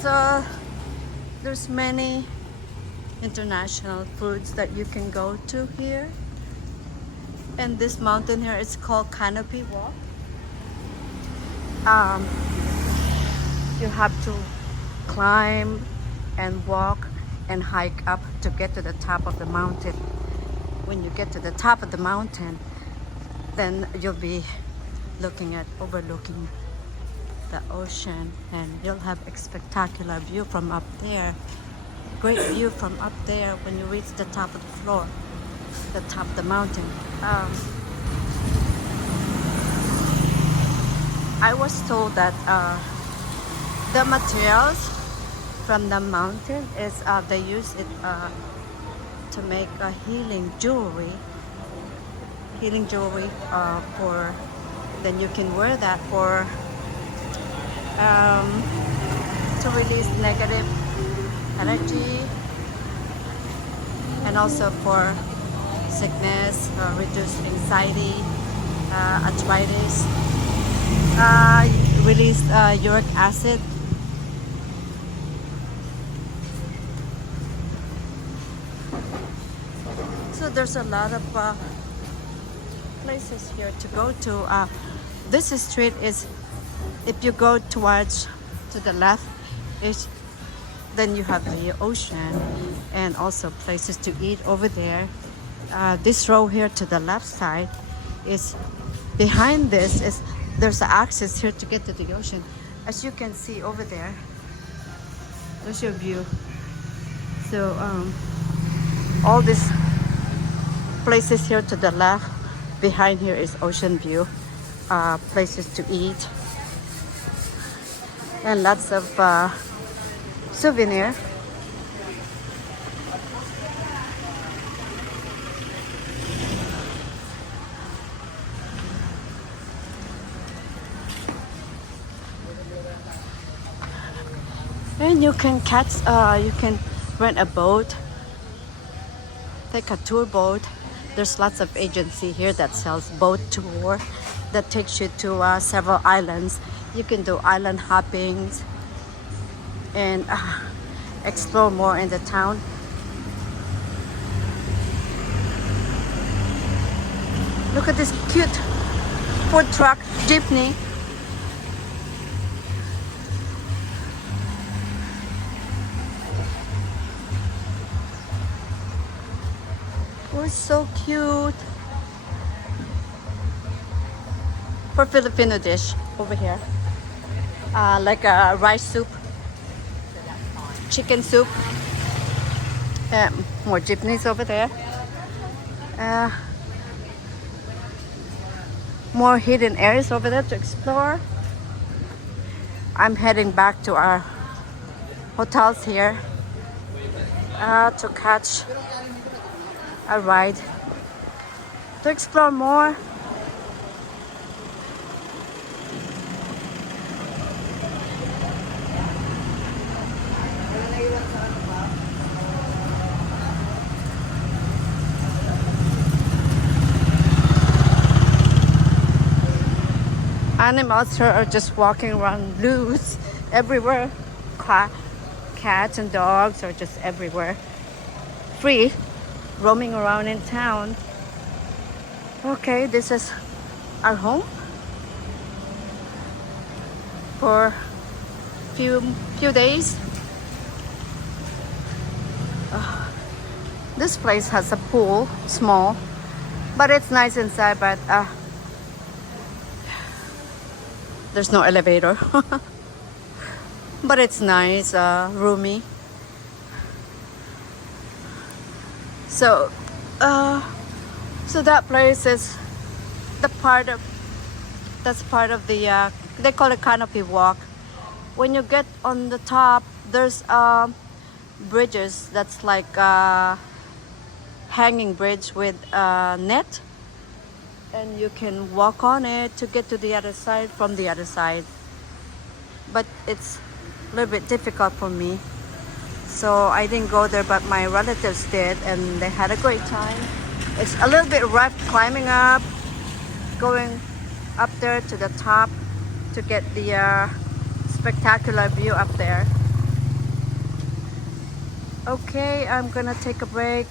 So there's many international foods that you can go to here. And this mountain here is called Canopy Walk. Um, you have to climb and walk and hike up to get to the top of the mountain. When you get to the top of the mountain, then you'll be overlooking the ocean, and you'll have a spectacular view from up there. Great view from up there when you reach the top of the floor, the top of the mountain. I was told that the materials from the mountain is they use it to make a healing jewelry for then you can wear that for to release negative energy, and also for sickness, reduce anxiety, arthritis, release uric acid. So there's a lot of places here to go to. This street is, if you go towards to the left, then you have the ocean and also places to eat over there. This row here to the left side is behind this is there's access here to get to the ocean. As you can see over there, there's your view. So all these places here to the left, behind here is ocean view, places to eat, and lots of souvenir. And you can rent a boat, take a tour boat. There's lots of agency here that sells boat tour that takes you to several islands. You can do island hoppings and explore more in the town. Look at this cute food truck jeepney. Oh, it's so cute. For Filipino dish over here, like a rice soup, chicken soup. More jeepneys over there. More hidden areas over there to explore. I'm heading back to our hotels here to catch a ride to explore more. Animals here are just walking around loose everywhere. Cats and dogs are just everywhere, free, roaming around in town. Okay, this is our home for few days. This place has a pool, small, but it's nice inside. But there's no elevator, but it's nice, roomy. So that place is that's part of the they call it canopy walk. When you get on the top, there's bridges that's like hanging bridge with net, and you can walk on it to get to the other side from the other side. But it's a little bit difficult for me, so I didn't go there, but my relatives did, and they had a great time. It's a little bit rough climbing up, going up there to the top to get the spectacular view up there. Okay, I'm gonna take a break.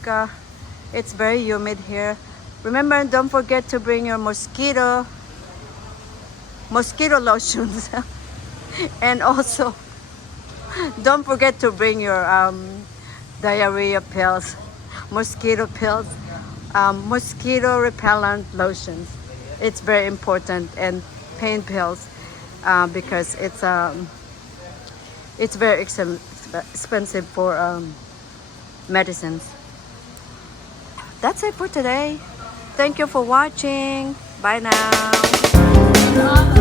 It's very humid here. Remember, don't forget to bring your mosquito lotions, and also don't forget to bring your diarrhea pills, mosquito pills, mosquito repellent lotions. It's very important, and pain pills because it's very expensive for medicines. That's it for today. Thank you for watching. Bye now.